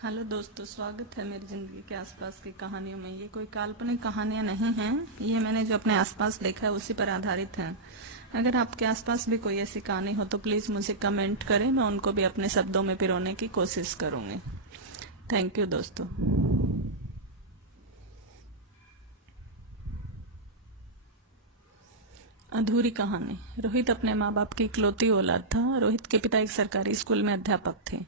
Hello दोस्तों, स्वागत है मेरी ज़िंदगी के आसपास की कहानियों में। ये कोई काल्पनिक कहानियां नहीं हैं, ये मैंने जो अपने आसपास देखा है उसी पर आधारित हैं। अगर आपके आसपास भी कोई ऐसी कहानी हो तो प्लीज़ मुझे कमेंट करें, मैं उनको भी अपने शब्दों में पिरोने की कोशिश करूंगी। थैंक यू दोस्तों। अधूरी कहानी। रोहित अपने माँ बाप की इकलौती औलाद था। रोहित के पिता एक सरकारी स्कूल में अध्यापक थे।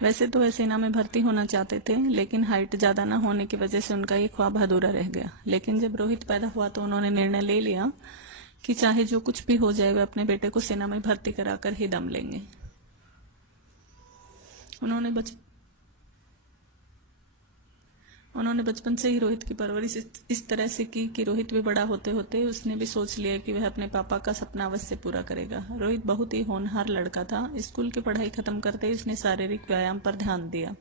वैसे तो वे सेना में भर्ती होना चाहते थे, लेकिन हाइट ज्यादा न होने की वजह से उनका ये ख्वाब अधूरा रह गया। लेकिन जब रोहित पैदा हुआ तो उन्होंने निर्णय ले लिया कि चाहे जो कुछ भी हो जाए वे अपने बेटे को सेना में भर्ती कराकर ही दम लेंगे। उन्होंने बच उन्होंने बचपन से ही रोहित की परवरिश इस तरह से की कि रोहित भी बड़ा होते होते उसने भी सोच लिया कि वह अपने पापा का सपना अवश्य पूरा करेगा। रोहित बहुत ही होनहार लड़का था। स्कूल की पढ़ाई खत्म करते ही उसने शारीरिक व्यायाम पर ध्यान दिया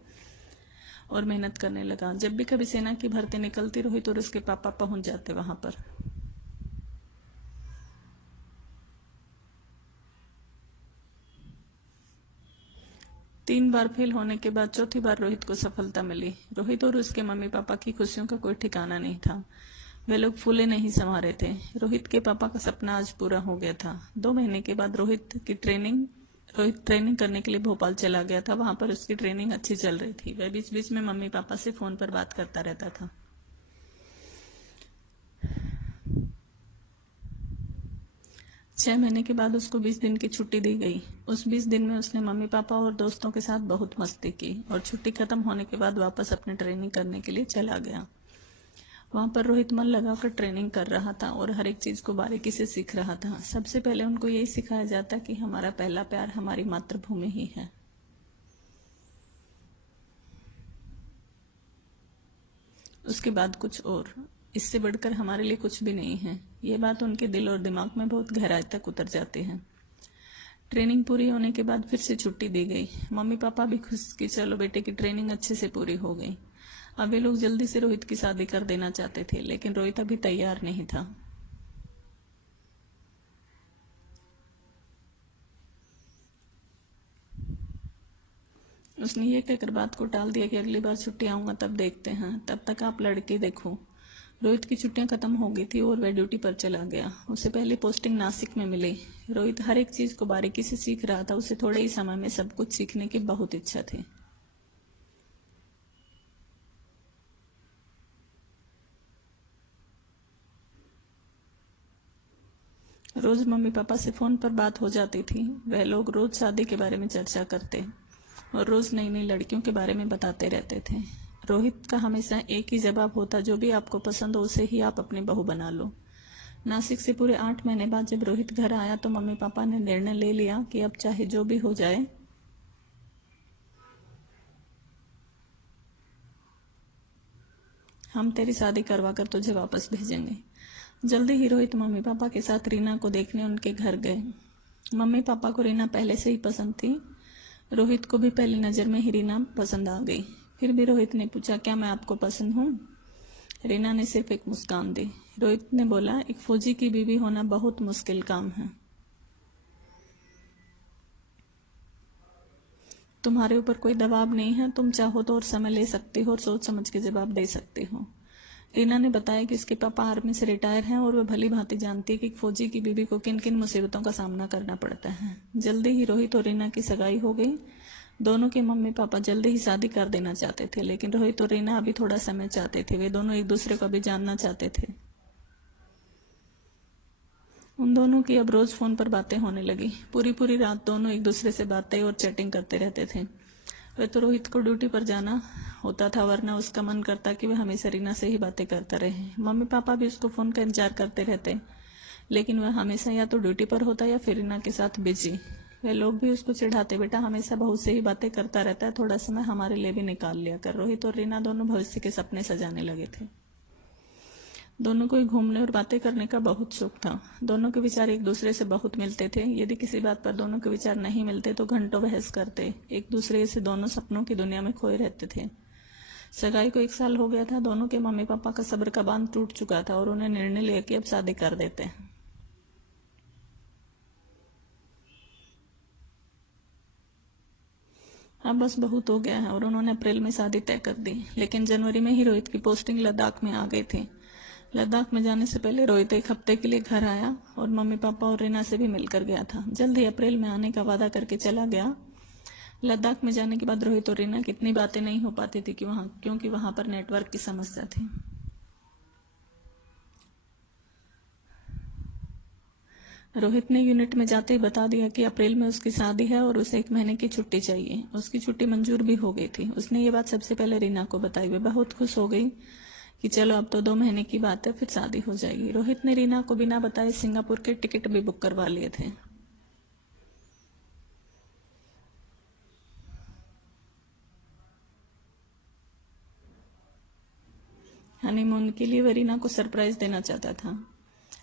और मेहनत करने लगा। जब भी कभी सेना की भर्ती निकलती, रोहित और उसके पापा पहुंच जाते वहां पर। तीन बार फेल होने के बाद चौथी बार रोहित को सफलता मिली। रोहित और उसके मम्मी पापा की खुशियों का कोई ठिकाना नहीं था। वे लोग फूले नहीं समा रहे थे। रोहित के पापा का सपना आज पूरा हो गया था। 2 महीने के बाद रोहित ट्रेनिंग करने के लिए भोपाल चला गया था। वहां पर उसकी ट्रेनिंग अच्छी चल रही थी। वह बीच बीच में मम्मी पापा से फोन पर बात करता रहता था। 6 महीने के बाद उसको 20 दिन की छुट्टी दी गई। उस 20 दिन में उसने मम्मी पापा और दोस्तों के साथ बहुत मस्ती की और छुट्टी खत्म होने के बाद वापस अपने ट्रेनिंग करने के लिए चला गया। वहां पर रोहित मन लगाकर ट्रेनिंग कर रहा था और हर एक चीज को बारीकी से सीख रहा था। सबसे पहले उनको यही सिखाया जाता कि हमारा पहला प्यार हमारी मातृभूमि ही है। उसके बाद कुछ और, इससे बढ़कर हमारे लिए कुछ भी नहीं है। ये बात उनके दिल और दिमाग में बहुत गहराई तक उतर जाती है। ट्रेनिंग पूरी होने के बाद फिर से छुट्टी दी गई। मम्मी पापा भी खुश कि चलो बेटे की ट्रेनिंग अच्छे से पूरी हो गई। अब वे लोग जल्दी से रोहित की शादी कर देना चाहते थे, लेकिन रोहित अभी तैयार नहीं था। उसने ये कहकर बात को टाल दिया कि अगली बार छुट्टी आऊंगा तब देखते हैं, तब तक आप लड़के देखो। रोहित की छुट्टियां खत्म हो गई थी और वह ड्यूटी पर चला गया। उसे पहली पोस्टिंग नासिक में मिली। रोहित हर एक चीज को बारीकी से सीख रहा था। उसे थोड़े ही समय में सब कुछ सीखने की बहुत इच्छा थी। रोज मम्मी पापा से फोन पर बात हो जाती थी। वह लोग रोज शादी के बारे में चर्चा करते और रोज नई नई लड़कियों के बारे में बताते रहते थे। रोहित का हमेशा एक ही जवाब होता, जो भी आपको पसंद हो उसे ही आप अपनी बहू बना लो। नासिक से पूरे 8 महीने बाद जब रोहित घर आया तो मम्मी पापा ने निर्णय ले लिया कि अब चाहे जो भी हो जाए, हम तेरी शादी करवा कर तुझे वापस भेजेंगे। जल्दी ही रोहित मम्मी पापा के साथ रीना को देखने उनके घर गए। मम्मी पापा को रीना पहले से ही पसंद थी। रोहित को भी पहली नजर में ही रीना पसंद आ गई। फिर भी रोहित ने पूछा, क्या मैं आपको पसंद हूँ? रीना ने सिर्फ एक मुस्कान दी। रोहित ने बोला, एक फौजी की बीवी होना बहुत मुश्किल काम है। तुम्हारे ऊपर कोई दबाव नहीं है। तुम चाहो तो और समय ले सकती हो और सोच समझ के जवाब दे सकती हो। रीना ने बताया कि उसके पापा आर्मी से रिटायर हैं और वह भली भांति जानती है कि फौजी की बीवी को किन किन मुसीबतों का सामना करना पड़ता है। जल्दी ही रोहित और रीना की सगाई हो गई। दोनों के मम्मी पापा जल्दी ही शादी कर देना चाहते थे, लेकिन रोहित और रीना अभी थोड़ा समय चाहते थे। वे दोनों एक दूसरे को अभी जानना चाहते थे। उन दोनों की अब रोज फोन पर बातें होने लगी। पूरी पूरी रात दोनों एक दूसरे से बातें और चैटिंग करते रहते थे। वह तो रोहित को ड्यूटी पर जाना होता था, वरना उसका मन करता कि वह हमेशा रीना से ही बातें करता रहे। मम्मी पापा भी उसको फोन का इंतजार करते रहते, लेकिन वह हमेशा या तो ड्यूटी पर होता या फिर रीना के साथ बिजी। वे लोग भी उसको चिढ़ाते, बेटा हमेशा बहू से ही बातें करता रहता है, थोड़ा समय हमारे लिए भी निकाल लिया कर। रोहित और रीना दोनों भविष्य के सपने सजाने लगे थे। दोनों को ही घूमने और बातें करने का बहुत शौक था। दोनों के विचार एक दूसरे से बहुत मिलते थे। यदि किसी बात पर दोनों के विचार नहीं मिलते तो घंटों बहस करते, एक दूसरे से दोनों सपनों की दुनिया में खोए रहते थे। सगाई को 1 साल हो गया था। दोनों के मम्मी पापा का सब्र का बांध टूट चुका था और उन्हें निर्णय लिया कि अब शादी कर देते। अब बस बहुत हो गया है और उन्होंने अप्रैल में शादी तय कर दी। लेकिन जनवरी में ही रोहित की पोस्टिंग लद्दाख में आ गई थी। लद्दाख में जाने से पहले रोहित 1 हफ्ते के लिए घर आया और मम्मी पापा और रीना से भी मिलकर गया था। जल्द ही अप्रैल में आने का वादा करके चला गया। लद्दाख में जाने के बाद रोहित और रीना की इतनी बातें नहीं हो पाती थी क्योंकि वहां पर नेटवर्क की समस्या थी। रोहित ने यूनिट में जाते ही बता दिया कि अप्रैल में उसकी शादी है और उसे 1 महीने की छुट्टी चाहिए। उसकी छुट्टी मंजूर भी हो गई थी। उसने ये बात सबसे पहले रीना को बताई। वे बहुत खुश हो गई कि चलो अब तो 2 महीने की बात है, फिर शादी हो जाएगी। रोहित ने रीना को बिना बताए सिंगापुर के टिकट भी बुक करवा लिए थे। हनीमून के लिए वह रीना को सरप्राइज देना चाहता था।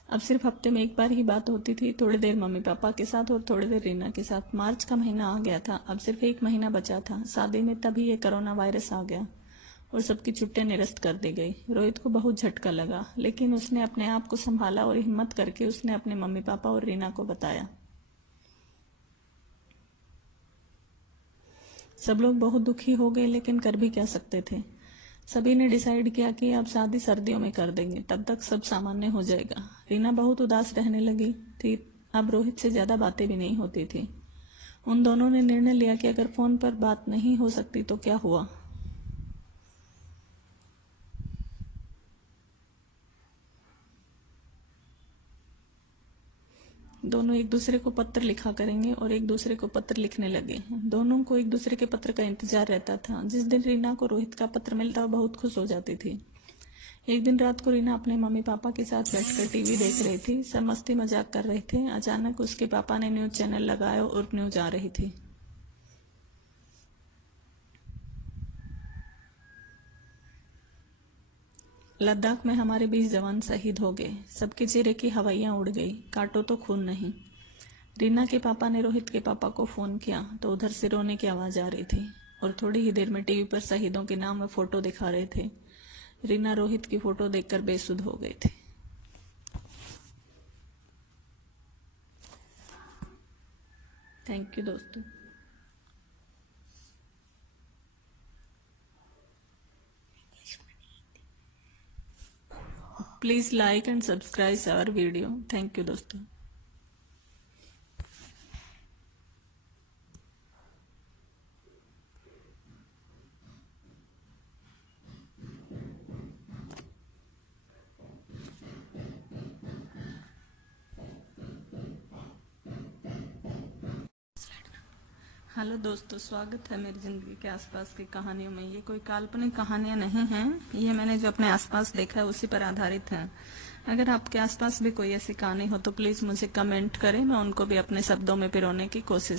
अब सिर्फ हफ्ते में 1 बार ही बात होती थी, थोड़ी देर मम्मी पापा के साथ और थोड़ी देर रीना के साथ। मार्च का महीना आ गया था। अब सिर्फ 1 महीना बचा था शादी में, तभी ये कोरोना वायरस आ गया और सबकी छुट्टियां निरस्त कर दी गई। रोहित को बहुत झटका लगा, लेकिन उसने अपने आप को संभाला और हिम्मत करके उसने अपने मम्मी पापा और रीना को बताया। सब लोग बहुत दुखी हो गए, लेकिन कर भी क्या सकते थे। सभी ने डिसाइड किया कि अब शादी सर्दियों में कर देंगे, तब तक सब सामान्य हो जाएगा। रीना बहुत उदास रहने लगी थी। अब रोहित से ज्यादा बातें भी नहीं होती थी। उन दोनों ने निर्णय लिया कि अगर फोन पर बात नहीं हो सकती तो क्या हुआ। दोनों एक दूसरे को पत्र लिखा करेंगे और एक दूसरे को पत्र लिखने लगे। दोनों को एक दूसरे के पत्र का इंतजार रहता था। जिस दिन रीना को रोहित का पत्र मिलता वो बहुत खुश हो जाती थी। एक दिन रात को रीना अपने मम्मी पापा के साथ बैठकर टीवी देख रही थी। सब मस्ती मजाक कर रहे थे। अचानक उसके पापा ने न्यूज चैनल लगाया और न्यूज आ रही थी। लद्दाख में हमारे 20 जवान शहीद हो गए। सबके चेहरे की हवाइयां उड़ गई। काटो तो खून नहीं। रीना के पापा ने रोहित के पापा को फोन किया तो उधर से रोने की आवाज आ रही थी और थोड़ी ही देर में टीवी पर शहीदों के नाम व फोटो दिखा रहे थे। रीना रोहित की फोटो देखकर बेसुध हो गई थी। थैंक यू दोस्तों। Please like and subscribe our video. Thank you दोस्तों। हेलो दोस्तों, स्वागत है मेरी जिंदगी के आसपास की कहानियों में। ये कोई काल्पनिक कहानियां नहीं हैं। ये मैंने जो अपने आसपास देखा है उसी पर आधारित है। अगर आपके आसपास भी कोई ऐसी कहानी हो तो प्लीज मुझे कमेंट करें, मैं उनको भी अपने शब्दों में पिरोने की कोशिश